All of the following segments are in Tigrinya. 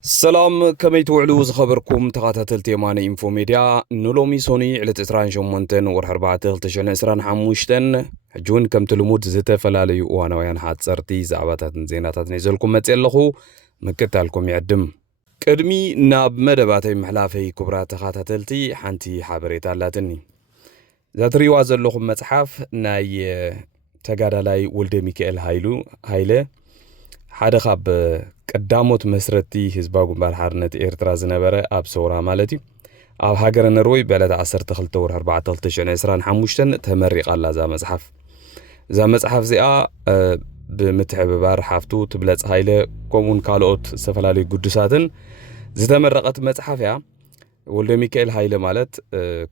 سلام كمي توعلو زخبركم تغاتاتل تيماني انفو ميديا نلومي سوني على تسران شمونتن ورحربعة تلتشن اسران حموشتن حجون كم تلمود زيتا فلالي وانا ويان حاد سرتي زعباتات زيناتات نيزلكم متسلخو مكتالكم يعدم قدمي ناب مدباتي محلافي كبرات تغاتاتلتي حانتي حابريتا لاتني ذات ريواز اللخم متحاف ناي تقادالاي ولد ميكائيل هايله حدا خاب قداموت مسرتي حزبا غمبار حرنت ኤርትራ ዝነበረ ኣብ ሶራ ማለትዩ ኣብ ሃገረ ነርዌይ በለታ 12 ወር 4 ተመሪቃላ ዛ መጽሐፍ እዚኣ ብምትሕብባር ሓፍቱ ትብለጽ ሃይለ ኮሙን ካልኦት ዝተፈላለዩ ጉዱሳትን ዝተመረቀት መጽሐፍ እያ ወልደ ሚካኤል ሃይለ ማለት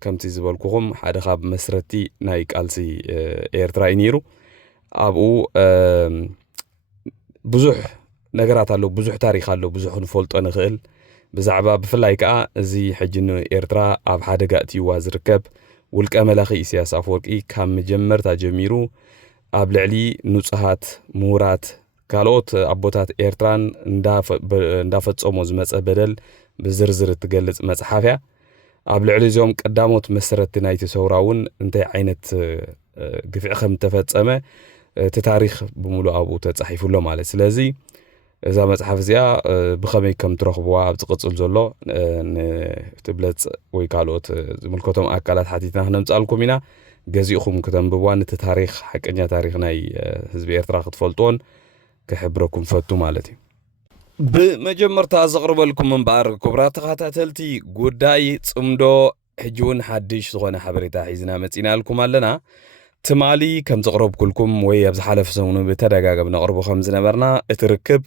ከምቲ ዝበልኩኹም ሓደ ካብ መስረቲ ናይ ቃልሲ ኤርትራ ይኒሩ ኣብኡ ብዙሕ ነገራት አለው ብዙሕ ታሪኽ አለው ብዙሕ ንፈልጦ ንኽእል ብዛዕባ ብፍላይ ከዓ እዚ ሕጂ ኤርትራ ኣብ ሓደጋ እትይዋ ዝርከብ ውልቀ መላኺ ኢሳያስ አፈወርቂ ካብ መጀመርታ ጀሚሩ ኣብ ልዕሊ ንጹሃት ምሁራት ካልኦት ኣቦታት ኤርትራን እንዳፈጸሞ ዝመጸ በደል ብዝርዝር ትገልጽ መጽሓፍ እያ ኣብ ልዕሊ ዞም ቀዳሞት መሰረቲ ናይቲ ሰውራውን እንታይ ዓይነት ግፍዕ ከም ተፈጸመ ታሪኽ ብሙሉ ኣብኡ ተጻሒፉሎ ማለት ስለዚ እዛ መጽሐፍ እዚኣ ብኸመይ ከም ትረኽብዋ ኣብ ዝቕጽል ዘሎ ትብለጽ ወይ ካልኦት ዝምልከቶም ኣካላት ሓቲትና ክነምጻልኩም ኢና ገዚእኹም ከተንብብዋ ነቲ ታሪኽ ሓቀኛ ታሪኽ ናይ ህዝቢ ኤርትራ ክትፈልጥዎን ክሕብረኩም ፈቱ ማለት እዩ ብመጀመርታ ዘቕርበልኩም እምበኣር ክቡራት ተኸታተልቲ ጉዳይ ጽምዶ ሕጂ እውን ሓድሽ ዝኾነ ሓበሬታ ሒዝና መጺና ኢልኩም ኣለና ትማሊ ከም ዘቕረብ ኩልኩም ወይ ኣብ ዝሓለፈ ሰሙን ብተደጋጋሚ ነቕርቦ ከም ዝነበርና እቲ ርክብ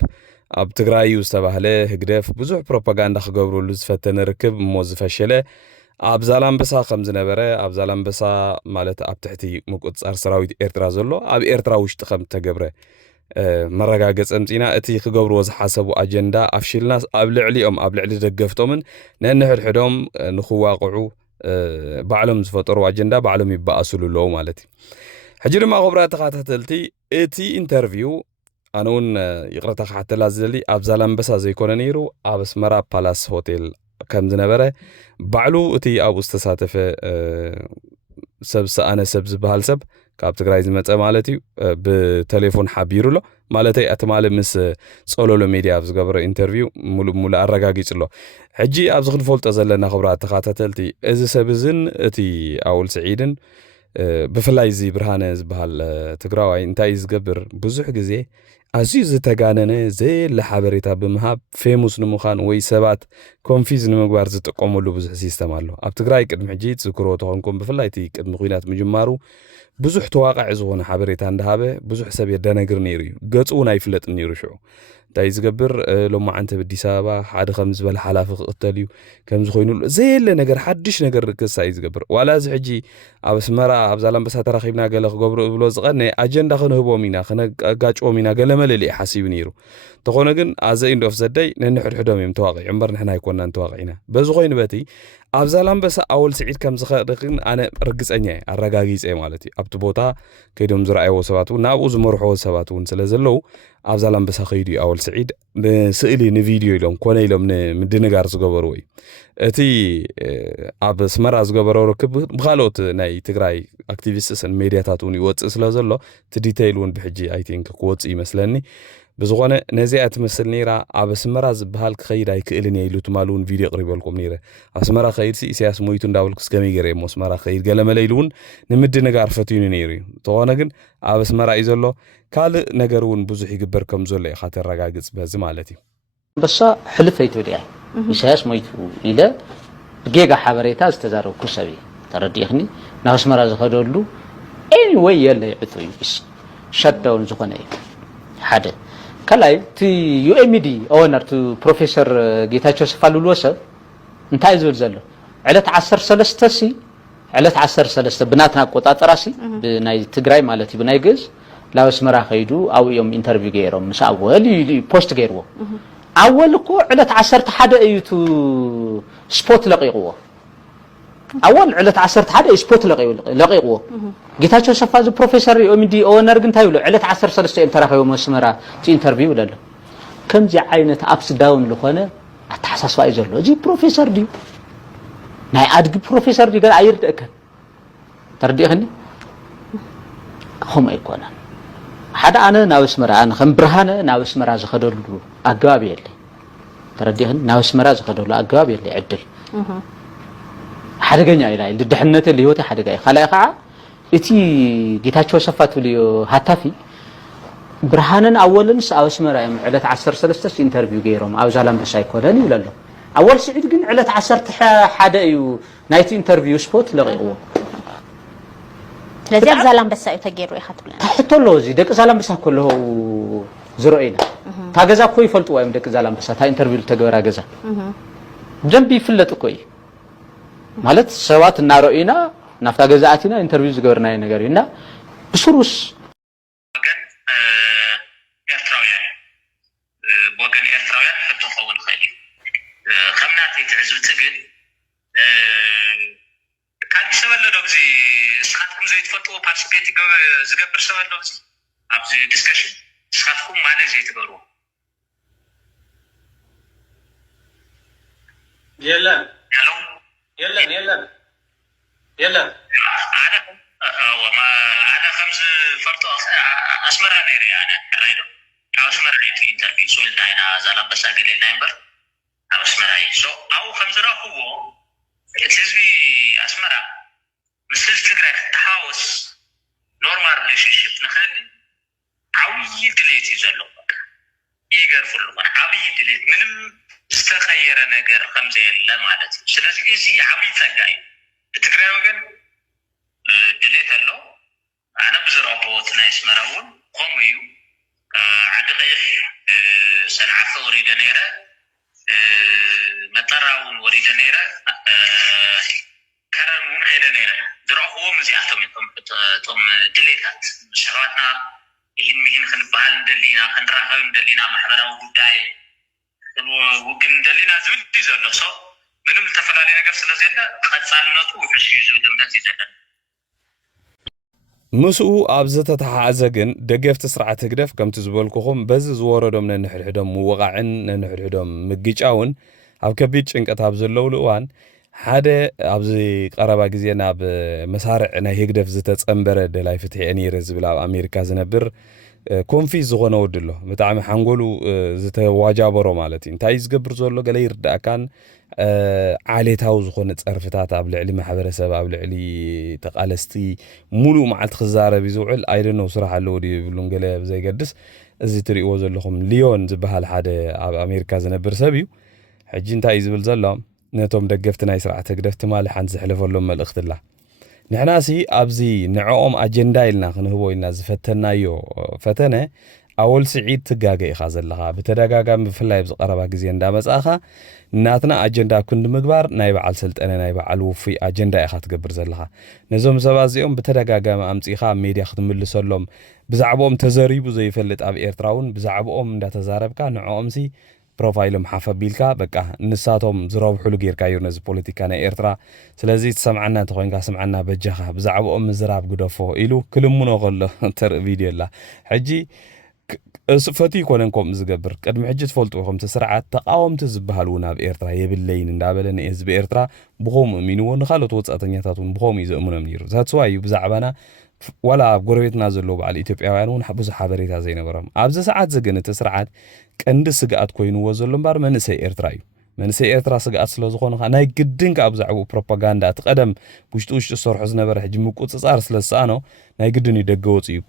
ኣብ ትግራይ ዝተባህለ ህግደፍ ብዙሕ ፕሮፓጋንዳ ክገብሩሉ ዝፈተነ ርክብ እሞ ዝፈሸለ ኣብ ዛላምበሳ ከም ዝነበረ ኣብ ዛላምበሳ ማለት ኣብ ትሕቲ ምቁጽጻር ሰራዊት ኤርትራ ዘሎ ኣብ ኤርትራ ውሽጢ ከም ተገብረ መረጋገጽ ምጽና እቲ ክገብርዎ ዝሓሰቡ ኣጀንዳ ኣፍሽልና ኣብ ልዕሊኦም ኣብ ልዕሊ ደገፍቶምን ነንሕድሕዶም ንኽዋቕዑ ባዕሎም ዝፈጠሩ ኣጀንዳ ባዕሎም ይባኣስሉ ኣለዉ ማለት እዩ ሕጂ ድማ ክቡራት ተኸታተልቲ እቲ ኢንተርቪው ኣነ እውን ይቕረታ ክሓተላ ዝደሊ ኣብ ዛላምበሳ ዘይኮነ ነይሩ ኣብ ኣስመራ ፓላስ ሆቴል ከም ዝነበረ ባዕሉ እቲ ኣብኡ ዝተሳተፈ ሰብ ሰኣነ ሰብ ዝበሃል ሰብ ካብ ትግራይ ዝመጸ ማለት እዩ ብቴሌፎን ሓቢሩሎ ማለተይ ኣትማለ ምስ ጸሎሎ ሚድያ ኣብ ዝገበረ ኢንተርቪው ሙሉ ኣረጋጊጽሎ ሕጂ ኣብዚ ክንፈልጦ ዘለና ክቡራት ተኸታተልቲ እዚ ሰብ እዝን እቲ ኣውል ስዒድን ብፍላይ እዚ ብርሃነ ዝበሃል ትግራዋይ እንታይ ዝገብር ብዙሕ ግዜ ኣዝዩ ዝተጋነነ ዘየለ ሓበሬታ ብምሃብ ፌሙስ ንምዃን ወይ ሰባት ኮንፊዝ ንምግባር ዝጥቀመሉ ብዙሕ ሲስተም ኣሎ ኣብ ትግራይ ቅድሚ ሕጂ ትዝክርዎ ተኾንኩም ብፍላይ እቲ ቅድሚ ኩናት ምጅማሩ ብዙሕ ተዋቃዒ ዝኾነ ሓበሬታ እንዳሃበ ብዙሕ ሰብ የደነግር ነይሩ እዩ ገጹ እውን ኣይፍለጥን ነይሩ ሽዑ እንታይ ዝገብር ሎማዓንቲ ኣዲስ ኣበባ ሓደ ከም ዝበለ ሓላፊ ክቕተል እዩ ከም ዝኾይኑሉ ዘየለ ነገር ሓድሽ ነገር ክሳ እዩ ዝገብር ዋላ እዚ ሕጂ ኣብ ኣስመራ ኣብ ዛላምበሳ ተራኺብና ገለ ክገብሩ ብሎ ዝቐነ ኣጀንዳ ክንህቦም ኢና ክነጋጭዎም ኢና ገለ መልሊ ሓሲቡ ነይሩ ተኾነ ግን ኣዘ ኢንድ ኦፍ ዘደይ ነንሕድሕዶም እዮም ተዋቒዑ እምበር ንሕና ኣይኮንናን ተዋቒዕና በዚ ኮይኑ በቲ ኣብ ዛላምበሳ ኣወል ስዒድ ከም ዝኸድክን ኣነ ርግጸኛ ኣረጋጊጸ ማለት እዩ ኣብቲ ቦታ ከይዶም ዝረኣይዎ ሰባት እውን ናብኡ ዝመርሕዎ ሰባት እውን ስለ ዘለዉ ኣብ ዛላምበሳ ከይዱ ኣወል ስዒድ ንስእሊ ንቪድዮ ኢሎም ኮነ ኢሎም ንምድንጋር ዝገበሩ ወይ እቲ ኣብ ኣስመራ ዝገበሮ ርክብ ብካልኦት ናይ ትግራይ ኣክቲቪስትስን ሜድያታት እውን ይወፅእ ስለ ዘሎ እቲ ዲቴይል እውን ብሕጂ ኣይ ቲንክ ክወፅእ ይመስለኒ ብዝኾነ ነዚኣ ትመስል ነይራ ኣብ ኣስመራ ዝበሃል ክኸይድ ኣይክእልን እየ ኢሉ ትማል እውን ቪድዮ ቅሪበልኩም ነይረ ኣስመራ ኸይድሲ ኢሳያስ ሞይቱ እንዳበልኩስ ከመይ ገይረ እሞ ኣስመራ ኸይድ ገለ መለ ኢሉ እውን ንምድንጋር ፈትዩኒ ነይሩ እዩ ተኾነ ግን ኣብ ኣስመራ እዩ ዘሎ ካልእ ነገር እውን ብዙሕ ይግበር ከም ዘሎ ኢኻ ተረጋግጽ በዚ ማለት እዩ በሳ ሕልፍ ኣይትወዲያ ኢሳያስ ሞይቱ ኢለ ብጌጋ ሓበሬታ ዝተዛረብኩ ሰብ እየ ተረዲእኽኒ ናብ ኣስመራ ዝኸደሉ ኤኒዌይ የለ ይዕቱ እዩ ሸትዳውን ዝኾነ እዩ ሓደ ከላይ ቲ ዩኤምዲ ኦነር ቱ ፕሮፌሰር ጌታቸው ሰፋልልዎ ሰብ እንታይ ዝብል ዘሎ ዕለት 13 ሲ ዕለት 13 ብናትና ቆጣጠራሲ ብናይ ትግራይ ማለት ብናይ ግዝ ላብ ኣስመራ ኸይዱ ኣብዮም ኢንተርቪው ገይሮም ምስ ኣወል ፖስት ገይርዎ ኣወል እኮ ዕለት 11 እዩ ቱ ስፖት ለቂቕዎ ኣወል ዕለት 11 ስፖት ለቂቕዎ ጌታቸው ሰፋ ፕሮፌሰር ዩኤምዲ ኦነር ግን እንታይ ይብሉ ዕለት 13 እዮም ተራኺቦም ኣስመራ ቲ ኢንተርቪው ይብሉ كم زي عينة أبس داون لخانة أتحسس فايزر له جي بروفيسور دي ناي أدق بروفيسور دي قال عير تأكل تردي خني هم يكونن حدا أنا ناوس مرا أنا خم برهانة ناوس مرا زخدول أجواب يلي تردي خني ناوس مرا زخدول أجواب يلي عدل حدا جنيا إلى الدحنة اللي هو تحدا جاي خلاص خا إتي جيتها صفات ليو هاتفي برهانن أولاً سأوس مرايم علة 10 سلسلة انترفيو غيرهم أو زالم بسايكولاني ولا لا أول سعيد جن علة 10 حدا يو نايت انترفيو سبوت لغيره لذيذ زالم بسايو تغيروا يخاطبنا حتى لو زي دك زالم بسا كله زروينا تاغزا كوي فلطوا ويم دك زالم بسا تا انترفيو تغورا غزا جنبي فلط كوي ማለት ሰባት እና ሮኢና ናፍታ ገዛአቲና ኢንተርቪው ዝገበርና ነገርና ብሱሩስ وقال إثراويان حتى خون خالي خمناتي تعزو تقل كان يسوى له دوكزي سخاتكم زي تفطوا بارسيبيتي زقبر سوى له دوكزي أبزي ديسكشن سخاتكم معنا زي تقولوا يلا يلو يلا أنا خمس فرط أسمر نيري أنا رايدو أسمر رأيتو إنترفيو سؤال داينا زالم بس أقلل نايمبر أسمر رأي سو أو خمس راهو تزوي أسمر مثل تقرأ تحاوس نورمال ريليشنشيب نخلي عوي دليتي زلو بك إيجر فلو عوي دليت منم استخير نجار خمسة إلا مالتي سلسل إزي عوي تلاقي تقرأ وقال دليت له أنا بزرابوت ناس مراون قوميو عاد غير سنعفة وريد نيرة مطراون وريد نيرة كرمون هيدا نيرة درا هو مزيحتهم تم دليتات شغلاتنا مهين خنبال دلينا خنراهم دلينا محضرة وقوداي وقن دلينا زود يزلو صو منهم التفلالي نقف سلازينا قد صالناتو وحشي زود دمدات يزلن مسؤ أبزت تحازجن دقفت سرعة تقدف كم تزبلكم بز زوردهم ننحدهم وقعن ننحدهم مجيجاون أو كبيج إنك تابزل لولوان حدا أبزي قرابة جزينا بمسارع نهيقدف زتت أمبرد لا يفتح أني رز بلا أمريكا زنبر كونفيز زغنا ودله متعم حنقولو زت واجابرو مالتين تايز قبر زولو قال يرد كان عالي تاوز خونت صرفتات قبل علي محبرسب قبل علي تقالستي مولو معلت خزاره بيزوعل اي دون نو صراحه لو دي بلون قال زي قدس ازي تريو زلكم ليون زبحال حدا امريكا زنبر سبيو حجي انت يزبل زلام نتوم دقفتنا يسرع تقدفت مال حن زحلفلهم ملخت الله نحناسي ابزي نعوم اجندا لنا خنهبو لنا زفتنايو فتنه أول سعيد تجاجي خازل لها بتداجا بفلاي بقربة جزين دا مسأخة ناتنا أجندة كند مقبار نايب على سلت أنا نايب على وفي أجندة أخذ قبر زلها نزوم زبازيهم بتداجا أمس إخاء ميديا خدم اللي سلم بزعبهم تزاريب وزي فلت أب إيرتراون بزعبهم دا تزارب كان عامسي بروفايلهم حافة بيلكا بقى نساتهم زراب حلو غير كايونز بوليتيكانا إيرترا سلازي تسمعنا تخوينكا سمعنا بجخة بزعبهم زراب قدفو إلو كلمونا غلا تر فيديو الله حجي فتي كوننكم زغبر قدم حجت فولطوكم تسرعات تقاومت زبحالونا بإيرترا يبلين እንዳበለን እዚ በኤርትራ بخوم امينو نخالط ወጻተኛታቱን بخوم ይዘምኑም ነይሩ ዛትዋዩ ብዛዕባና ወላ ጎረቤትና ዘሎ በዓል ኢትዮጵያውያኑን ብዙ ሓበሬታ ዘይነበሮም ኣብዚ ሰዓት ዝግነ ተስርዓት ቀንዲ ስጋት ኮይኑዎ ዘሎ እምበር መንእሰይ ኤርትራ እዩ መንእሰይ ኤርትራ ስጋት ስለ ዝኾነ ናይ ግድን ካብ ዛዕቡ ፕሮፓጋንዳ ተቀደም ውሽጡ ዝሰርሑ ዝነበረ ሕጂ ምቁፅፃር ስለ ዝሰኣኖ ናይ ግድን ይደገወፅ እዩ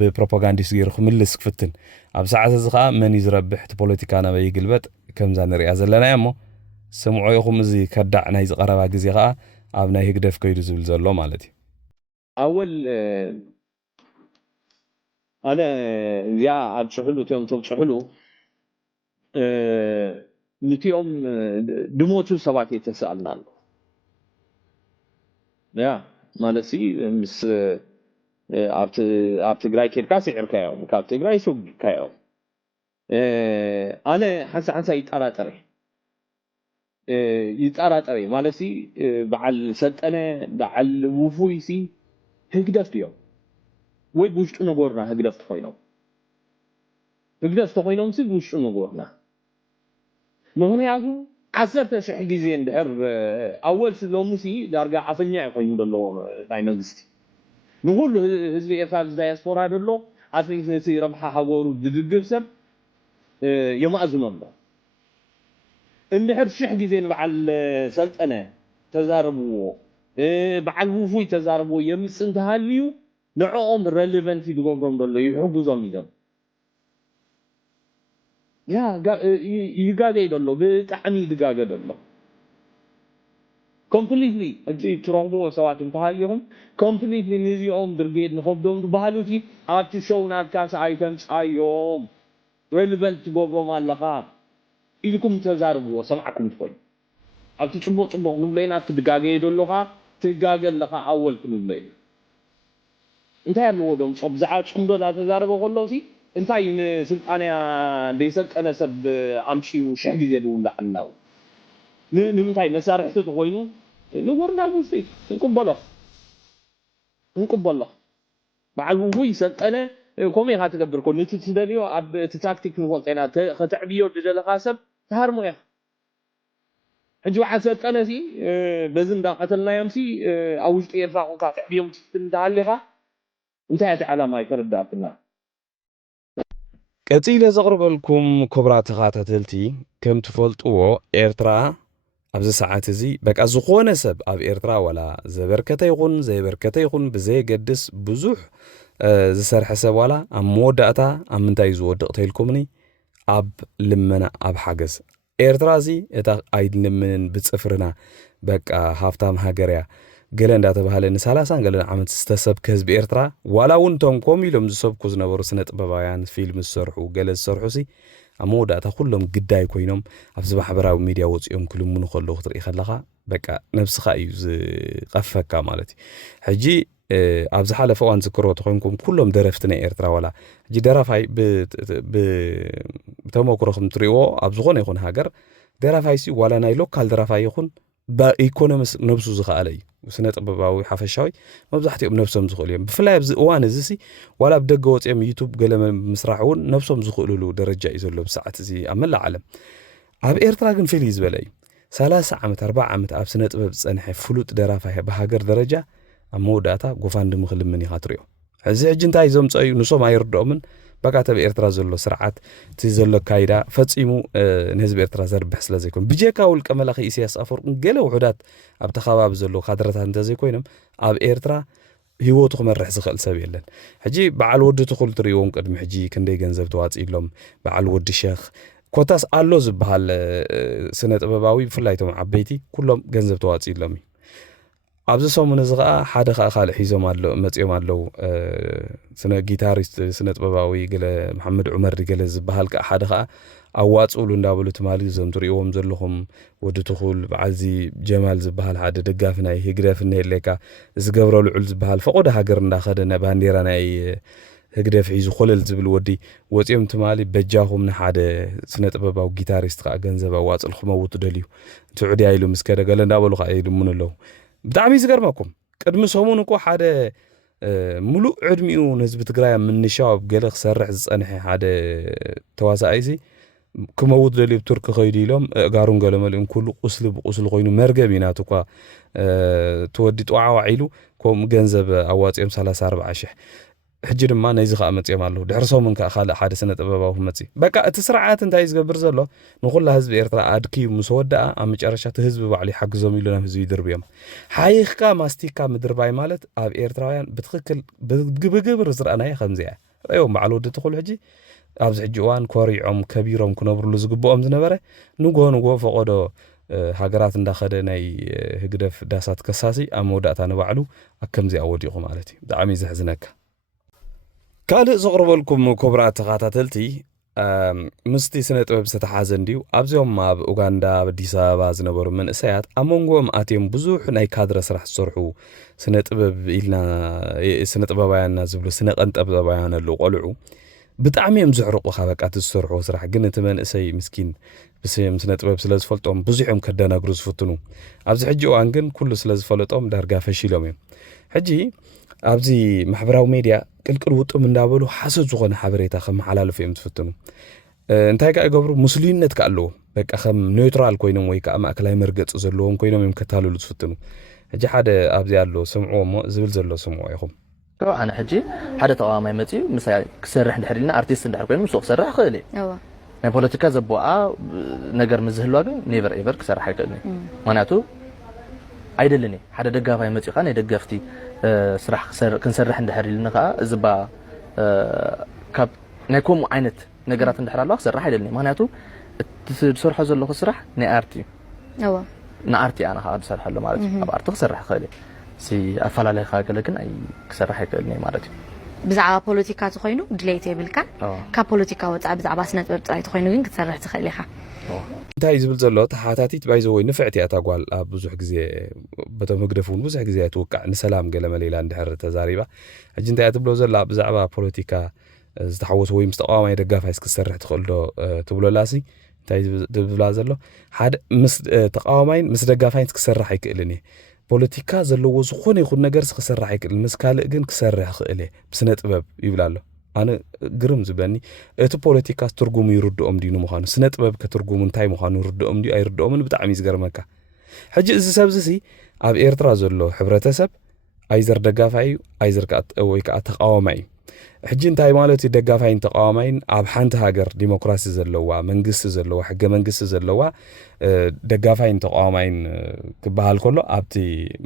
ብፕሮፓጋንዲስት ገይሩ ክምልስ ክፍትን ኣብ ሰዓት እዚ ከዓ መን ይዝረብሕ እቲ ፖለቲካ ነበይ ይግልበጥ ከምዛ ንሪኣ ዘለና እሞ ስምዑ ኢኹም እዚ ከዳዕ ናይ ዝቐረባ ግዜ ከዓ ኣብ ናይ ህግደፍ ከይዱ ዝብል ዘሎ ማለት እዩ أول أنا يا عبد شحلو تيوم شحلو نتيوم دموتو سبعتي تسألنا يا مالسي مس عبت جراي كيركاسي عركايو عبت جراي شو كايو أنا حنسا يتأرى مالسي بعل سنتنا بعل وفويسي هقدف ديو وي بوشتو نغورنا هقدف خوينو تقدر تقولهم سيد وش نقولنا مهنياتو عسرت شح ጊዜ እንደር أول ስለሙሲ ዳርጋ አፈኛ ይቆይ እንደለው ዳይናግስቲ ንሁሉ ህዝብ ኤርትራ ዳያስፖራ ደሎ አፍሪክ ነሲ ረብሓ ሀገሩ ድድግብ ሰብ የማእዝኖ ነው እንድሕር ሽሕ ጊዜ ንበዓል ሰልጠነ ተዛረብዎ በዓል ውፉይ ተዛረብዎ የምስ እንተሃልዩ ንዕኦም ሬሌቨንት ይገብሮም ደሎ ይሕግዞም እዮም ያ ይጋገይ ደሎ ብጣዕሚ ይጋገ ደሎ completely እንጂ ትሮንጎ ሰዋት እንተሃልዩም completely ንዚኦም ድርጌት ንኸብዶም ባህሉቲ ኣብቲ ሾው ናትካስ ኣይተንስ ኣዮም ሬሌቨንት ይገብሮም ኣለኻ ኢልኩም ተዛርብዎ ሰምዓኩም ትኾኑ ኣብቲ ጽቡቕ ንብለይና ትድጋገይ ደሎኻ ትጋገለኻ ኣወል ክንብለይ እንታይ ኣለዎ ዶም ጾብ ዝዓጽኩም ዶ ተዛርበ ከሎሲ እንታይ ንስልጣንያ እንደይሰልጠነ ሰብ ኣምሺው ሽሕ ጊዜ ድውላዕናው ንምንታይ መሳርሕቲ ኮይኑ ንወርና ውስጥ እንቅበሎ በዓል ውይ ሰልጠነ ኮሜ ካትገብር ኮ ንትትደልዮ ኣብ ታክቲክ ንፈልጠና ከተዕብዮ ድደለኻ ሰብ ተሃርሞ ያ ሕጂ ዋሓ ሰልጠነሲ በዚ እንዳቀተልናዮምሲ ኣብ ውሽጢ ኤርትራ ኮንካ ተዕብዮም ትንተሃሊኻ እንታይ እቲ ዓላማ ይተረዳእክና ቀፂለ ዘቕርበልኩም ክቡራ ተኸታተልቲ ከም ትፈልጥዎ ኤርትራ ኣብዚ ሰዓት እዚ በቃ ዝኾነ ሰብ ኣብ ኤርትራ ወላ ዘበርከተ ይኹን ዘይበርከተ ይኹን ብዘየገድስ ብዙሕ ዝሰርሐ ሰብ ዋላ ኣብ መወዳእታ ኣብ ምንታይ ዝወድቕ ተይልኩምኒ ኣብ ልመና ኣብ ሓገዝ ኤርትራ እዚ እታ ኣይልምንን ብፅፍርና በቃ ሃፍታም ሃገርያ ገለ እንዳተባሃለ ን30 ገለ ዓመት ዝተሰብ ከህዝቢ ኤርትራ ዋላ እውን ቶም ኮም ኢሎም ዝሰብኩ ዝነበሩ ስነ ጥበባውያን ፊልም ዝሰርሑ ገለ ዝሰርሑሲ ኣብ መወዳእታ ኩሎም ግዳይ ኮይኖም ኣብዚ ማሕበራዊ ሚድያ ወፂኦም ክልምኑ ከለዉ ክትርኢ ከለኻ በቃ ነብስኻ እዩ ዝቐፈካ ማለት እዩ ሕጂ ኣብ ዝሓለፈ እዋን ዝክሮ ተኮንኩም ኩሎም ደረፍቲ ናይ ኤርትራ ዋላ ሕጂ ደራፋይ ብተመክሮኹም ትሪእዎ ኣብ ዝኾነ ይኹን ሃገር ደራፋይሲ ዋላ ናይ ሎካል ደራፋይ ይኹን በኢኮኖሚስ ነብሱ ዝኽኣለ እዩ ስነ ጥበባዊ ሓፈሻዊ መብዛሕትኦም ነብሶም ዝኽእሉ እዮም ብፍላይ ኣብዚ እዋን እዚ ዋላ ብደገ ወፂኦም ዩቱብ ገለ ምስራሕ እውን ነብሶም ዝኽእልሉ ደረጃ እዩ ዘሎ ብሰዓት እዚ ኣብ መላእ ዓለም ኣብ ኤርትራ ግን ፍልይ ዝበለ እዩ 30 ዓመት 40 ዓመት ኣብ ስነ ጥበብ ዝፀንሐ ፍሉጥ ደራፋይ ብሃገር ደረጃ ኣብ መወዳእታ ጎፋንድም ክልምን ኢኻ ትሪኦ ሕዚ ሕጂ እንታይ ዘምፀዩ ንሶም ኣይርድኦምን በቃ ተብ ኤርትራ ዘሎ ስርዓት እቲ ዘሎ ካይዳ ፈፂሙ ንህዝቢ ኤርትራ ዘርብሕ ስለ ዘይኮን ብጀካ ውልቀ መላኺ ኢሳያስ ኣፈወርቂ ገለ ውሑዳት ኣብቲ ከባቢ ዘሎ ካድረታት እንተዘይኮይኖም ኣብ ኤርትራ ህይወቱ ክመርሕ ዝኽእል ሰብ የለን ሕጂ በዓል ወዲ ትኹል ትሪእዎም ቅድሚ ሕጂ ክንደይ ገንዘብ ተዋፂኢሎም በዓል ወዲ ሸኽ ኮታስ ኣሎ ዝበሃል ስነ ጥበባዊ ብፍላይቶም ዓበይቲ ኩሎም ገንዘብ ተዋፂኢሎም እዩ ኣብዚ ሰሙን እዚ ከዓ ሓደ ከዓ ካልእ ሒዞም ኣሎ መፂኦም ኣለው ስነ ጊታሪስት ስነ ጥበባዊ ገለ መሐመድ ዑመር ገለ ዝበሃል ከዓ ሓደ ከዓ ኣዋፅሉ እንዳበሉ ትማሊ ዞም ትሪእዎም ዘለኹም ወዲ ትኹል በዓልዚ ጀማል ዝበሃል ሓደ ደጋፊ ናይ ህግደፍ ነየለካ ዝገብሮ ልዑል ዝበሃል ፈቆደ ሃገር እንዳኸደ ናይ ባንዴራ ናይ ህግደፍ ሒዙ ኮለል ዝብል ወዲ ወፂኦም ትማሊ በጃኹም ንሓደ ስነ ጥበባዊ ጊታሪስት ከዓ ገንዘብ ኣዋፅል ክመውቱ ደልዩ ትዑድያ ኢሉ ምስ ከደ ገለ እንዳበሉ ከዓ ይልሙን ኣለዉ ብጣዕሚ ዝገርመኩም ቅድሚ ሰሙን እኮ ሓደ ሙሉእ ዕድሚኡ ንህዝቢ ትግራይ ምንሻው ገለ ክሰርሕ ዝፀንሐ ሓደ ተዋሳኣይሲ ክመውት ደልዩ ቱርክ ከይዱ ኢሎም እጋሩን ገለ መሊኦም ኩሉ ቁስሊ ብቁስሊ ኮይኑ መርገም ኢናቱ እኳ ተወዲ ጠዋዕዋዕ ኢሉ ከምኡ ገንዘብ ኣዋፂኦም 34,000 ሕጂ ድማ ናይዚ ከዓ መፅኦም ኣለዉ ድሕሪ ሰሙን ከዓ ካልእ ሓደ ስነ ጥበባዊ መፂ በቃ እቲ ስርዓት እንታይ ዝገብር ዘሎ ንኩላ ህዝቢ ኤርትራ ኣድኪዩ ምስ ወዳኣ ኣብ መጨረሻ እቲ ህዝቢ ባዕሉ ይሓግዞም ኢሉ ናብ ህዝቢ ይድርብዮም ሓይኽካ ማስቲካ ምድርባይ ማለት ኣብ ኤርትራውያን ብትክክል ብግብር ዝረአናየ ከምዚያ ርእዮም በዓል ወዲ ትኹል ሕጂ ኣብዚ ሕጂ እዋን ኮሪዖም ከቢሮም ክነብሩሉ ዝግብኦም ዝነበረ ንጎ ፈቆዶ ሃገራት እንዳኸደ ናይ ህግደፍ ዳሳት ከሳሲ ኣብ መወዳእታ ንባዕሉ ኣብ ከምዚኣ ወዲቑ ማለት እዩ ብጣዕሚ ዘሕዝነካ ካልእ ዘቕርበልኩም ክቡራት ተኸታተልቲ ምስቲ ስነ ጥበብ ዝተሓዘ እንድዩ ኣብዚኦም ኣብ ኡጋንዳ ኣብ ኣዲስ ኣበባ ዝነበሩ መንእሰያት ኣብ መንጎኦም ኣትዮም ብዙሕ ናይ ካድረ ስራሕ ዝሰርሑ ስነ ጥበብ ኢልና ስነ ጥበባውያንና ዝብሉ ስነ ቀንጠበባውያን ኣለዉ ቆልዑ ብጣዕሚ እዮም ዝሕርቑኻ በቃ እቲ ዝሰርሕዎ ስራሕ ግን እቲ መንእሰይ ምስኪን ብስም ስነ ጥበብ ስለ ዝፈልጦም ብዙሖም ከደናግሩ ዝፍትኑ ኣብዚ ሕጂ እዋን ግን ኩሉ ስለ ዝፈለጦም ዳርጋ ፈሺሎም እዮም ሕጂ أبزي محبراو ميديا كل وطو من دابلو حسد زغن حبريتا خم حلال فيهم تفتنو انتهي كا يقبرو مسلين نت كالو بك أخم نيوترال كوينو ويكا أما أكلاي مرقت زلوهم كوينو يمكتالو لتفتنو هجي حدا أبزي قالو سمعوه مو زبل زلو سمعوه يخم أنا حجي حدا تقام يمتي مثلا كسرح ندحرينا ارتيست ندحر كوين مسوق سرح خالي ናይ ፖለቲካ ዘቦኣ ነገር ምዝህልዋ ግን ኔቨር ኤቨር ክሰርሕ አይከልኒ ማናቱ አይደለኒ ሓደ ደጋፋይ መጪኻ ናይ ደጋፍቲ ስራሕ ክንሰርሕ እንድሕር ኢልና ከዓ ዝባ ካብ ናይ ኮም ዓይነት ነገራት እንድሕር ኣለዋ ክሰርሕ አይደለኒ ማናቱ ትሰርሖ ዘለኹ ስራሕ ናይ አርቲ ንአርቲ ኣነ ከዓ ዝሰርሕ ኣሎ ማለት ኣብ አርቲ ክሰርሕ ክእል ሲ ኣፈላለይ ከዓ ገለ ግን ኣይ ክሰርሕ አይከልኒ ማለት እዩ بزعبا بوليتيكا تخوينو دليت يبلكا كا بوليتيكا وصع بزعبا سنه طرطراي تخوينو ግን ክትሰርሕ ትኽእል ኢኻ እንታይ ዝብል ዘሎ ተሓታቲት ባይዘወይ ንፍዕቲ ኣታጓል ኣብ ብዙሕ ግዜ በቶም መግደፉን ብዙሕ ግዜ ኣትወቃዕ ንሰላም ገለ መሌላ እንድሕር ተዛሪባ ሕጂ እንታይ ትብሎ ዘላ ብዛዕባ ፖለቲካ ዝተሓወሰ ወይ ምስ ተቃዋማይ ደጋፋይ ክሰርሕ ትኽእል ዶ ትብሎላሲ እንታይ ትብላ ዘሎ ሓደ ምስ ተቃዋማይን ምስ ደጋፋይን ክሰርሕ ኣይክእልን ፖለቲካ ዘለዎ ዝኾነ ይኹን ነገር ክሰርሕ ኣይክእል ምስ ካልእ ግን ክሰርሕ ክእል ብስነ ጥበብ ይብላሎ ኣነ ግርም ዝበኒ እቲ ፖለቲካ ትርጉሙ ይርድኦም ዲኑ ምዃኑ ስነ ጥበብ ከትርጉሙ እንታይ ምዃኑ ይርድኦም ዲ ኣይርድኦምን ብጣዕሚ ዝገርመካ ሕጂ እዚ ሰብዚ ኣብ ኤርትራ ዘሎ ሕብረተሰብ ኣይዘር ደጋፋይ ኣይዘር ወይ ከዓ ተቃዋማይ ሕጂ እንታይ ማለት ደጋፋይን ተቃዋማይን ኣብ ሓንቲ ሃገር ዲሞክራሲ ዘለዋ መንግስቲ ዘለዋ ሕገ መንግስቲ ዘለዋ ደጋፋይን ተቃዋማይን ክበሃል ከሎ ኣብቲ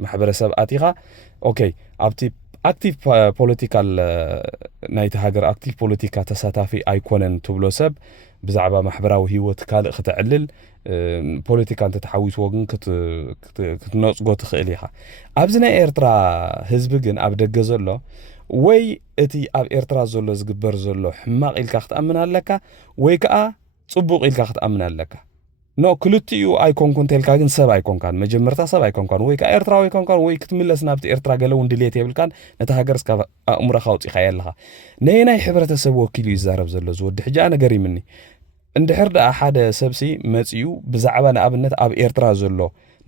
ማሕበረሰብ ኣቲኻ ኦኬ ኣብቲ ኣክቲቭ ፖለቲካል ናይቲ ሃገር ኣክቲቭ ፖለቲካ ተሳታፊ ኣይኮነን ትብሎ ሰብ ብዛዕባ ማሕበራዊ ህይወት ካልእ ክትዕልል ፖለቲካ እንተ ተሓዊስዎ ግን ክትነፅጎ ትኽእል ኢኻ ኣብዚ ናይ ኤርትራ ህዝቢ ግን ኣብ ደገ ዘሎ ወይ እቲ ኣብ ኤርትራ ዘሎ ዝግበር ዘሎ ሕማቕ ኢልካ ክትኣምን ኣለካ ወይ ከዓ ጽቡቕ ኢልካ ክትኣምን ኣለካ ኖ ክልቲኡ ኣይኮንኩን ተልካ ግን ሰብ ኣይኮንካን መጀመርታ ሰብ ኣይኮንካን ወይ ከዓ ኤርትራዊ ኣይኮንካን ወይ ክትምለስ ናብቲ ኤርትራ ገለ እውን ድሌት የብልካን ነቲ ሃገር እስካብ ኣእሙሮኻ ውፂኻ የለኻ ናይ ሕብረተሰብ ወኪል ይዛረብ ዘሎ ዝወዲ ሕጂ ኣነ ገሪምኒ እንድሕር ደኣ ሓደ ሰብሲ መፂኡ ብዛዕባ ንኣብነት ኣብ ኤርትራ ዘሎ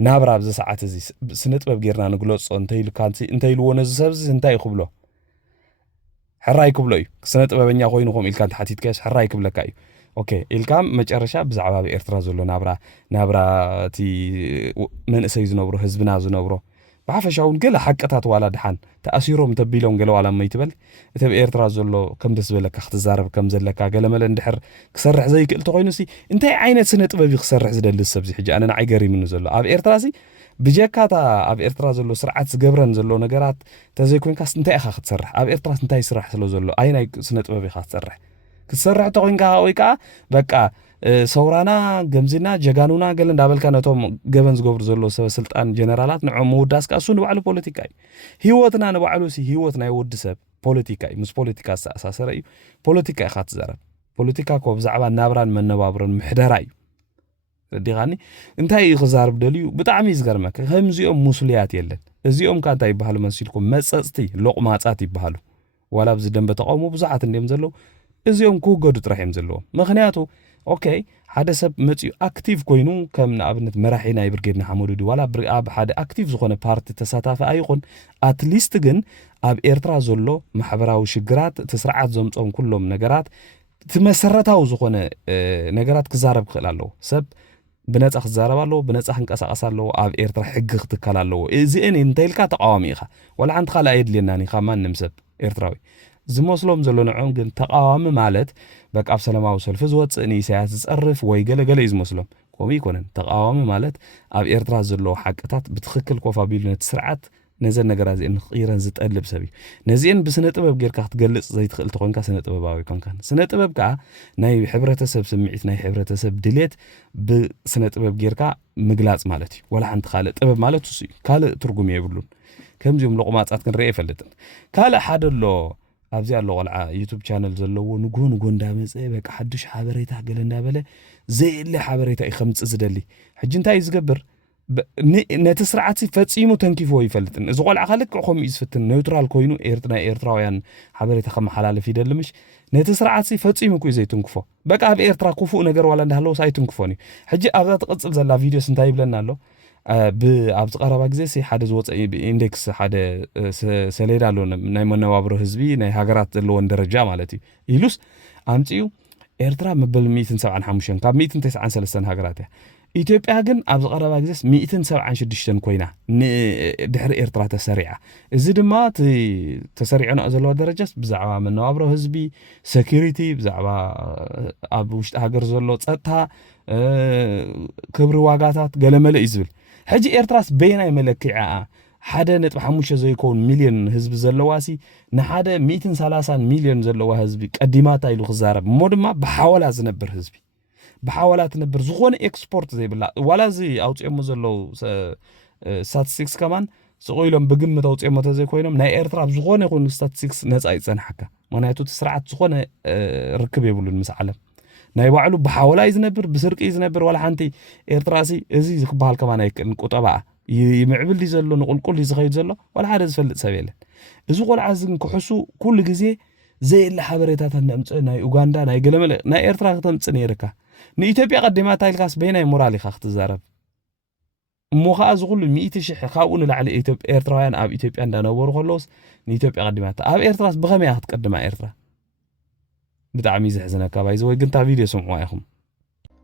ናብራ ኣብዚ ሰዓት እዚ ስነ ጥበብ ጌርና ንግለጾ እንተይልዎ ነዚ ሰብዚ እንታይ ይኽብሎ حراي كبلوي سنة طبابኛ ኮይኑኩም ኢልካ ተሓቲት ከስ حراي ክብለካ እዩ ኦኬ ኢልካም መጨረሻ ብዛዕባ ኤርትራ ዘሎ ናብራ እቲ መንእሰይ ዝነብሮ ህዝብና ዝነብሮ ብሓፈሻውን ገለ ሓቀታት ዋላ ድሓን ተኣሲሮም ተቢሎም ገለ ዋላ መይትበል እቲ ኤርትራ ዘሎ ከም ደስ በለካ ክትዛረብ ከም ዘለካ ገለ መለ እንድሕር ክሰርሕ ዘይክእል ተኮይኑሲ እንታይ ዓይነት ስነ ጥበብ ክሰርሕ ዝደሊ ሰብ ሕጂ ኣነ ንዓይ ገሪምኒ ዘሎ ኣብ ኤርትራሲ ብጀካታ ኣብ ኤርትራ ዘሎ ስርዓት ዝገብረን ዘሎ ነገራት ተዘይኮንካስ እንታይ ኢኻ ክትሰርሕ ኣብ ኤርትራስ እንታይ ስራሕ ስለ ዘሎ ኣይ ናይ ስነ ጥበብ ኢኻ ክትሰርሕ ተኮይንካ ወይ ከዓ በቃ ሰውራና ገምዚና ጀጋኑና ገለ እንዳበልካ ነቶም ገበን ዝገብሩ ዘሎ ሰብ ስልጣን ጀነራላት ንዖም ውዳስካ እሱ ንባዕሉ ፖለቲካ እዩ ህይወትና ንባዕሉሲ ህይወት ናይ ወዲ ሰብ ፖለቲካ እዩ ምስ ፖለቲካ ዝተኣሳሰረ እዩ ፖለቲካ ኢኻ ትዛረብ ፖለቲካ ኮ ብዛዕባ ናብራን መነባብሮን ምሕደራ እዩ ዲጋኒ እንታይ ይኽዛርብ ደልዩ ብጣዕሚ ዝገርመካ ከምዚኦም ሙስሊያት የለን እዚኦም ካ እንታይ ይበሃሉ መስልኩም መጸጽቲ ሎቕማጻት ይበሃሉ ዋላ ብዚ ደንበ ተቃውሞ ብዙሓት እንደም ዘለው እዚኦም ክውገዱ ጥራሕ እዮም ዘለዎም ምክንያቱ ኦኬ ሓደ ሰብ መጽኡ ኣክቲቭ ኮይኑ ከም ንኣብነት መራሒ ናይ ብርጌድና ሓመዱዲ ዋላ ኣብ ሓደ ኣክቲቭ ዝኾነ ፓርቲ ተሳታፊ ኣይኹን ኣትሊስት ግን ኣብ ኤርትራ ዘሎ ማሕበራዊ ሽግራት ተስርዓት ዘምጾም ኩሎም ነገራት ትመሰረታው ዝኾነ ነገራት ክዛረብ ክኽእል ኣለዎ ሰብ ብነጻ ክዛረብ ኣለዎ ብነጻ ክንቀሳቀስ ኣለዎ ኣብ ኤርትራ ሕጊ ክትከል ኣለዎ እዚአን እንተይልካ ተቃዋሚ ኢኻ ወላ ሓንቲ ካልእ ኣየድልየናኒ ኢኻ ማንም ሰብ ኤርትራዊ ዝመስሎም ዘሎ ንዖም ግን ተቃዋሚ ማለት በቃ ኣብ ሰላማዊ ሰልፊ ዝወፅእ ንኢሳያስ ዝጸርፍ ወይ ገለ ዝመስሎም ከምኡ ይኮነን ተቃዋሚ ማለት ኣብ ኤርትራ ዘሎ ሓቅታት ብትኽክል ኮፍ ኣቢሉ ነቲ ስርዓት ነዘን ነገራት እዚአን ክቂረን ዝጠልብ ሰብ እዩ ነዚአን ብስነ ጥበብ ጌርካ ክትገልጽ ዘይትኽእል ተኮንካ ስነ ጥበባዊ ኮንካን ስነ ጥበብ ከዓ ናይ ሕብረተሰብ ስምዒት ናይ ሕብረተሰብ ድሌት ብስነ ጥበብ ጌርካ ምግላጽ ማለት እዩ ወላ ሓንቲ ካልእ ጥበብ ማለት እሱ እዩ ካልእ ትርጉም የብሉን ከምዚኦም ሎቕማጻት ክንርኢ ኣይፈልጥን ካልእ ሓደ ኣሎ ኣብዚ ኣሎ ቆልዓ ዩቲዩብ ቻነል ዘለዎ ንጎ እንዳመፀ በቃ ሓድሽ ሓበሬታ ገለ እንዳበለ ዘይለ ሓበሬታ ይኸምጽ ዝደሊ ሕጂ እንታይ ዝገብር ነቲ ስርዓት ፈጺሙ ተንኪፎ ይፈልጥን እዚ ቆልዓ ካልክ ከምኡ ይስፍትን ኒውትራል ኮይኑ ኤርትራውያን ሓበሬታ ከመሓላለፍ ይደልምሽ ነቲ ስርዓት ፈጺሙ ኩይ ዘይትንክፎ በቃ ኣብ ኤርትራ ክፉእ ነገር ዋላ እንዳሃለው ሳይትንክፎን እዩ ሕጂ ኣብዛ ተቕጽል ዘላ ቪድዮስ እንታይ ይብለና ኣሎ ብኣብዝ ቀረባ ግዜ ሲ ሓደ ዝወፀ ኢንዴክስ ሓደ ሰሌዳ ኣሎ ናይ መነባብሮ ህዝቢ ናይ ሃገራት ዘለዎን ደረጃ ማለት እዩ ኢሉስ ኣምፂኡ ኤርትራ መበል 175 ካብ 193 ሃገራት እያ ኢትዮጵያ ግን ኣብዚ ቀረባ ግዜ 176 ኮይና ድሕሪ ኤርትራ ተሰሪዓ እዚ ድማ ተሰሪዑና ዘለዎ ደረጃ ብዛዕባ መነባብሮ ህዝቢ ሴኩሪቲ ብዛዕባ ኣብ ውሽጢ ሃገር ዘሎ ፀጥታ ክብሪ ዋጋታት ገለመለ እዩ ዝብል ሕጂ ኤርትራስ በይናይ መለክዓ 1.5 ዘይኮን ሚልዮን ህዝቢ ዘለዋሲ ንሓደ 130 ሚልዮን ዘለዋ ህዝቢ ቀዲማታ ኢሉ ክዛረብ እሞ ድማ ብሓወላ ዝነብር ህዝቢ ብሓወላ ትነብር ዝኾነ ኤክስፖርት ዘይብላ ዋላ እዚ ኣውፅኦሞ ዘለው ስታቲስቲክስ ከማን ስቆኢሎም ብግምት ኣውፅኦሞ ተዘይኮይኖም ናይ ኤርትራ ዝኾነ ይኹን ስታቲስቲክስ ነፃ ይፀንሐካ ምክንያቱ እቲ ስርዓት ዝኾነ ርክብ የብሉን ምስ ዓለም ናይ ባዕሉ ብሓወላ ዝነብር ብስርቂ ዝነብር ዋላ ሓንቲ ኤርትራሲ እዚ ዝክበሃል ከማን ኣይክእልን ቁጠባ ይምዕብል ዘሎ ንቁልቁል ዝኸይድ ዘሎ ዋላ ሓደ ዝፈልጥ ሰብ የለን እዚ ቆልዓ እዚ ክሕሱ ኩሉ ግዜ ዘየለ ሓበሬታታት ነምፅ ናይ ኡጋንዳ ናይ ገለመለ ናይ ኤርትራ ከተምፅ ነይርካ ንኢትዮጵያ ቀዲማታ ኢልካስ በይናይ ሞራል ኢኻ ክትዛረብ እሞ ከዓ እዚ ኩሉ 100,000 ካብኡ ንላዕሊ ኤርትራውያን ኣብ ኢትዮጵያ እንዳነበሩ ከለውስ ንኢትዮጵያ ቀዲማታ ኣብ ኤርትራስ ብኸመይ ክትቀድማ ኤርትራ ብጣዕሚ ዘሕዝነካ ባይዘ ወይ ግን ታ ቪድዮ ስምዑ አይኹም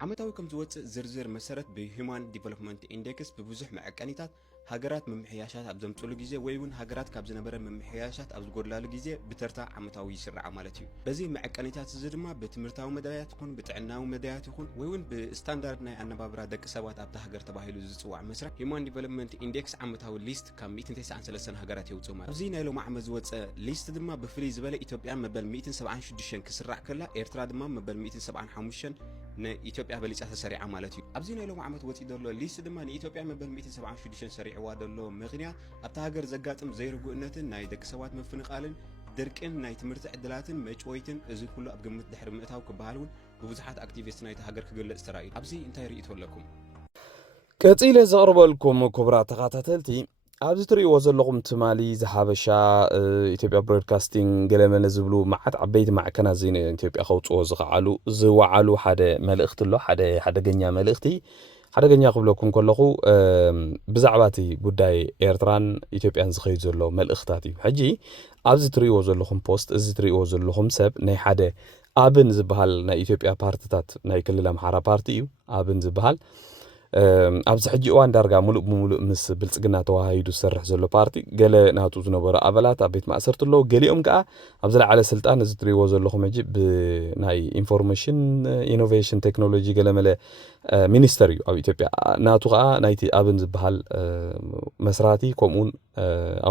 ዓመታዊ ከም ዝወፅእ ዝርዝር መሰረት ብሂውማን ዲቨሎፕመንት ኢንዴክስ ብብዙሕ መዐቀኒታት ሃገራት መምሕያሻት ኣብ ዘምፅሉ ግዜ ወይ እውን ሃገራት ካብ ዝነበረ መምሕያሻት ኣብ ዝጎድላሉ ግዜ ብተርታ ዓመታዊ ይስራዓ ማለት እዩ በዚ መዐቀኒታት እዚ ድማ ብትምህርታዊ መዳያት ይኹን ብጥዕናዊ መዳያት ይኹን ወይ እውን ብስታንዳርድ ናይ ኣነባብራ ደቂ ሰባት ኣብታ ሃገር ተባሂሉ ዝፅዋዕ መስራት ሂውማን ዲቨሎፕመንት ኢንዴክስ ዓመታዊ ሊስት ካብ 193 ሃገራት የውፅኡ ማለት ኣብዚ ናይ ሎሚ ዓመት ዝወፅእ ሊስት ድማ ብፍሉይ ዝበለ ኢትዮጵያ መበል 176 ክስራዕ ከላ ኤርትራ ድማ መበል 175 ንኢትዮጵያ በሊፃ ተሰሪዓ ማለት እዩ ኣብዚ ናይ ሎሚ ዓመት ወፂ ዘሎ ሊስት ድማ ንኢትዮጵያ መበል 176 ሰሪዕዋ ዘሎ ምክንያት ኣብታ ሃገር ዘጋጥም ዘይርጉእነትን ናይ ደቂ ሰባት መፍንቃልን ድርቅን ናይ ትምህርቲ ዕድላትን መጭወይትን እዚ ኩሉ ኣብ ግምት ድሕሪ ምእታው ክበሃል እውን ብብዙሓት ኣክቲቪስት ናይቲ ሃገር ክግለጽ ተራእዩ ኣብዚ እንታይ ርእይቶ ኣለኩም ቀፂለ ዘቕርበልኩም ክቡራት ተኸታተልቲ ኣብዚ ትርእይዎ ዘለኹም ትማሊ ዝሓበሻ ኢትዮጵያ ብሮድካስቲንግ ገለመለ ዝብሉ መዓት ዓበይቲ ማዕከናት ዜና ኢትዮጵያ ከውፅዎ ዝኸዓሉ ዝወዓሉ ሓደ መልእኽቲ ኣሎ ሓደ ሓደገኛ መልእኽቲ ሓደገኛ ክብለኩም ከለኹ ብዛዕባ እቲ ጉዳይ ኤርትራን ኢትዮጵያን ዝኸይድ ዘሎ መልእኽታት እዩ ሕጂ ኣብዚ ትርእይዎ ዘለኹም ፖስት እዚ ትርእይዎ ዘለኹም ሰብ ናይ ሓደ ኣብን ዝበሃል ናይ ኢትዮጵያ ፓርቲታት ናይ ክልል ኣምሓራ ፓርቲ እዩ ኣብን ዝበሃል ኣብዚ ሕጂ እዋን ዳርጋ ሙሉእ ብሙሉእ ምስ ብልጽግና ተዋሂዱ ዝሰርሕ ዘሎ ፓርቲ ገለ ናቱ ዝነበሩ ኣባላት ኣብ ቤት ማእሰርቲ ኣለዉ ገሊኦም ከዓ ኣብ ዝለዓለ ስልጣን እዚ ትርእይዎ ዘለኹም ሕጂ ብናይ ኢንፎርሜሽን ኢኖቬሽን ቴክኖሎጂ ገለመለ ሚኒስተር እዩ ኣብ ኢትዮጵያ ናቱ ከዓ ናይቲ ኣብን ዝበሃል መስራቲ ከምኡውን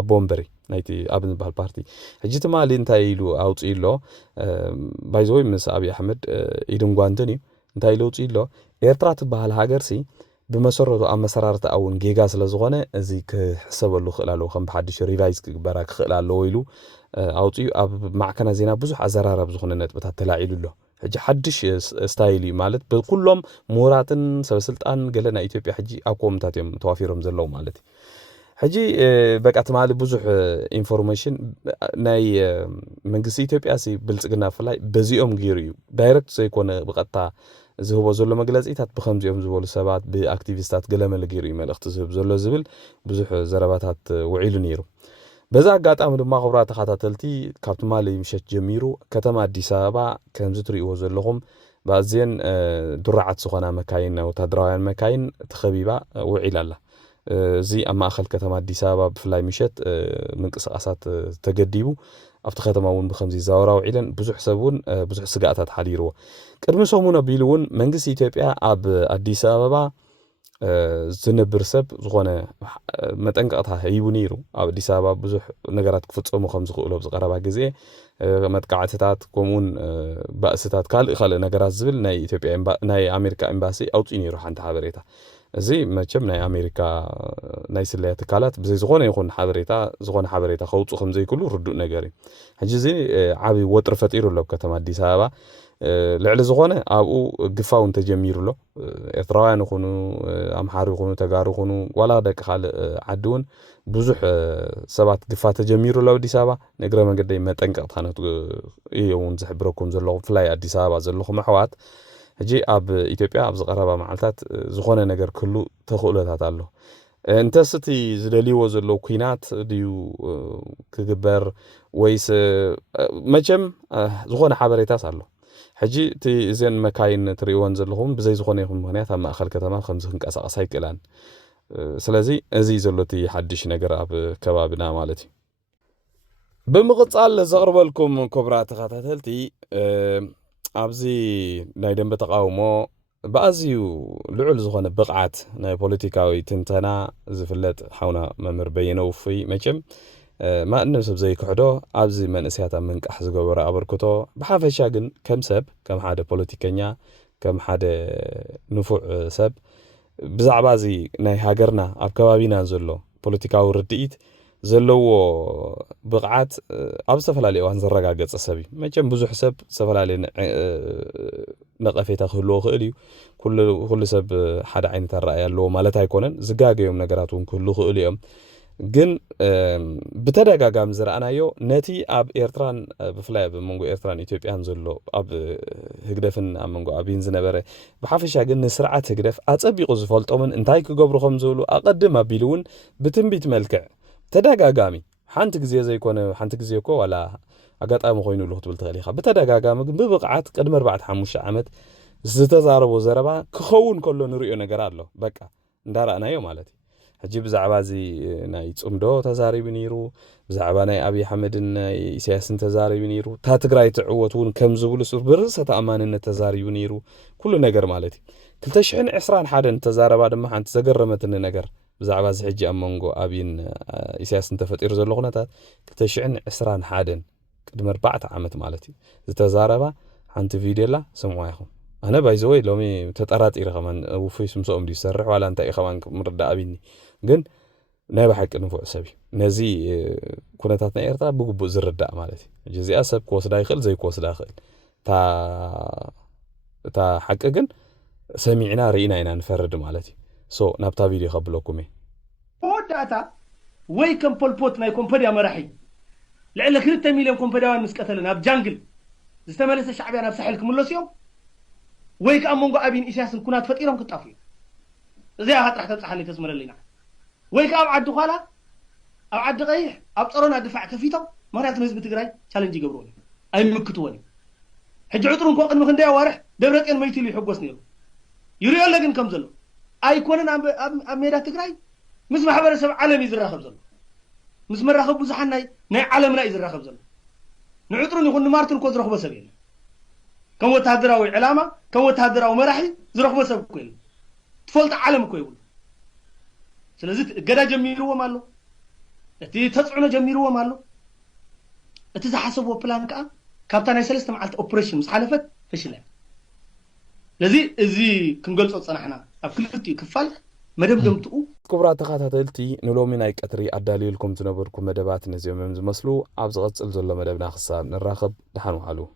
ኣቦ ወንበሪ ናይቲ ኣብን ዝበሃል ፓርቲ ሕጂ ትማሊ እንታይ ኢሉ ኣውፅኡ ኣሎ ባይዘወይ ምስ ኣብዪ ኣሕመድ ኢድን ጓንትን እዩ እንታይ ኢሉ ኣውፅኡ ኣሎ ኤርትራ ትበሃል ሃገርሲ ብመሰረቱ ኣብ መሰራርታ እውን ጌጋ ስለ ዝኾነ እዚ ክሕሰበሉ ክእል ኣለዎ ከም ብሓድሽ ሪቫይዝ ክግበራ ክእል ኣለዎ ኢሉ ኣውፅኡ ኣብ ማዕከና ዜና ብዙሕ ኣዘራረብ ዝኾነ ነጥብታት ተላዒሉ ኣሎ ሕጂ ሓድሽ ስታይል እዩ ማለት ብኩሎም ምሁራትን ሰበስልጣን ገለ ናይ ኢትዮጵያ ሕጂ ኣብ ኮምታት እዮም ተዋፊሮም ዘለዉ ማለት እዩ ሕጂ በቃ ትማሊ ብዙሕ ኢንፎርሜሽን ናይ መንግስቲ ኢትዮጵያ ብልጽግና ፍላይ በዚኦም ገይሩ እዩ ዳይረክት ዘይኮነ ብቐጥታ ዝህቦ ዘሎ መግለፂታት ብከምዚኦም ዝበሉ ሰባት ብኣክቲቪስታት ገለመለ ገይሩ እዩ መልእኽቲ ዝህብ ዘሎ ዝብል ብዙሕ ዘረባታት ውዒሉ ነይሩ በዛ ኣጋጣሚ ድማ ክቡራ ተኸታተልቲ ካብ ትማሊ ምሸት ጀሚሩ ከተማ ኣዲስ ኣበባ ከምዚ ትርእይዎ ዘለኹም ብኣዝየን ዱራዓት ዝኾና መካይን ናይ ወታደራውያን መካይን ተኸቢባ ውዒላ ኣላ እዚ ኣብ ማእኸል ከተማ ኣዲስ ኣበባ ብፍላይ ምሸት ምንቅስቃሳት ተገዲቡ ኣብቲ ከተማ እውን ብከምዚ ዛወራ ውዒለን ብዙሕ ሰብ እውን ብዙሕ ስጋኣታት ሓዲርዎ ቅድሚ ሰሙን ኣቢሉ እውን መንግስቲ ኢትዮጵያ ኣብ ኣዲስ ኣበባ ዝነብር ሰብ ዝኾነ መጠንቀቕታ ሂቡ ነይሩ ኣብ ኣዲስ ኣበባ ብዙሕ ነገራት ክፍፀሙ ከም ዝኽእሉ ኣብ ዝቐረባ ግዜ መጥቃዕትታት ከምኡውን ባእስታት ካልእ ነገራት ዝብል ናይ ኢትዮጵያ ናይ ኣሜሪካ ኤምባሲ ኣውፅኡ ነይሩ ሓንቲ ሓበሬታ እዚ መቸም ናይ ኣሜሪካ ናይ ስለያ ትካላት ብዘይ ዝኾነ ይኹን ሓበሬታ ዝኾነ ሓበሬታ ከውፅኡ ከም ዘይክእሉ ርዱእ ነገር እዩ ሕጂ እዚ ዓብዪ ወጥሪ ፈጢሩ ኣሎ ከተማ ኣዲስ ኣበባ ልዕሊ ዝኾነ ኣብኡ ግፋውን ተጀሚሩ ኣሎ ኤርትራውያን ይኹኑ ኣምሓሪ ይኹኑ ተጋሩ ይኹኑ ዋላ ደቂ ካልእ ዓዲ እውን ብዙሕ ሰባት ግፋ ተጀሚሩ ኣሎ ኣዲስ ኣበባ ንእግረ መንገዲ መጠንቀቕታ ነቱ እዩ እውን ዝሕብረኩም ዘለኹም ብፍላይ ኣዲስ ኣበባ ዘለኹም ኣሕዋት هجي أب إثيوبيا أب زقربا معلتات زخونة نجار كله تخولت هتالله أنت ستي زدلي وزلو كينات ديو كجبر ويس مجم زخونة حبريتاس الله حجي تي زين مكاين تريوان زلهم بزي زخونة يخون مهنيات أما أخل كتما خمس خنك أساقسايك الآن سلازي أزي زلوتي حدش نجار أب كبابنا مالتي بمقطع زغرب لكم كبرات خاتلتي أبزي نايدن بتقاومو بأزيو لعل زخونة بقعت ناي بوليتيكاوي تنتنا زفلت حونا ممر بينو في مجم ما نسب زي كحدو أبزي من أسياتا منك أحزقو برا أبركتو بحافة شاقن كم سب كم حدا بوليتيكانيا كم حدا نفوع سب بزعبازي ناي هاجرنا أب كبابينا نزلو بوليتيكاوي ردئيت زلو بقعات أب سفلالي وان زرقاقت أسابي مجم بزو حسب سفلالي نقفيتا خلو خيليو كل سب حدا عين الرأي اللو مالتا يكونن زقاق يوم نقراتون كلو خيليوم جن بتدقاقام زرعنايو نتي أب إيرتران بفلاي بمونغو إيرتران إثيوبيان زلو أب هقدفن أمونغو أبين زنبري بحافشا جن سرعة هقدف أتسبيقو زفولتومن انتايكو قبرو خمزولو أقدم أبيلون بتنبيت ملكع تدقاقامي حانت كزي زي كونه حانت كزي كو ولا أقاطعمو خوينو لو تبل تغليخا بتدقاقامي ببقعات قدم 4-5 عامت زتزاربو زربا كخون كله نريو نقر الله بقى ندارأنايو مالتي حجي بزعبا زي ناي تصمدو تزاريب نيرو بزعبا ناي أبي حمدن إسياسن تزاريب نيرو تا تقراي تعوتون كم زبولو سور برسة أمانن تزاريب نيرو كله نقر مالتي كلتشحن 21 تزاربا دما حانت زقرمتن نقر بزعبا زي حجي أمونغو أبين إسياسن تفتير زلو غناتات كلتشحن 21 قدم 4 عامت مالتي زتزاربا حانت فيديولا سمعوا يخون أنا بايزوي لومي تتقرات إيرا خمان وفي سمسوهم دي سرح ولا أنت إيرا خمان مردا أبيني جن نايبا حق نفوع سبي نزي كونتاتنا إيرتا بقبو زرداء مالتي جزي أسب كوس داخل زي كوس داخل تا حق جن سمعنا رأينا إنا نفرد مالتي سو نبتا فيديو خبلوكمي وداتا وي كم بولبوت ما يكون فديا مرحي لعلك 2 مليون كون فديا مسكتلنا بجانجل زتملس الشعب أنا بسحلكم اللوسيوم ويك أمونغو أبين إسياسن كونات فتيرهم كتافي زي هات راح تبصحني تسمر لنا ويك أب عدو خالا أب عد غيح أب صرونا دفع كفيتهم مرات نزب تقراي تشالنجي قبروني أي مكتواني حج عطرون كوقت مخندية وارح دبرت إن ميتي لي حقوس نيرو يريد لكن كم زلو أي كونن أب ميدا تقراي مس محبر سب عالمي زر راخب زلو مس مراخب بزحناي ناي عالمنا يزر راخب زلو نعطرون يكون مارتن كوز رخبة سبيل كم وتهدراوي علامة كم وتهدراوي مرحي زرخ بسب كويل تفولت عالم كويل سلازت قدا جميرو مالو اتي تصعنو جميرو مالو اتي زحسبو بلان كا كابتن سلسته معلت اوبريشن مس حلفت فشله لذي ازي كنقلصو صنحنا افكلتي كفال مدمدمتو كبرات تخاتلتي نلومي ناي قطري اداليلكم تنبركم مدبات نزيوم زمسلو ابز قصل زلو مدبنا خصاب نراخب دحنو حلو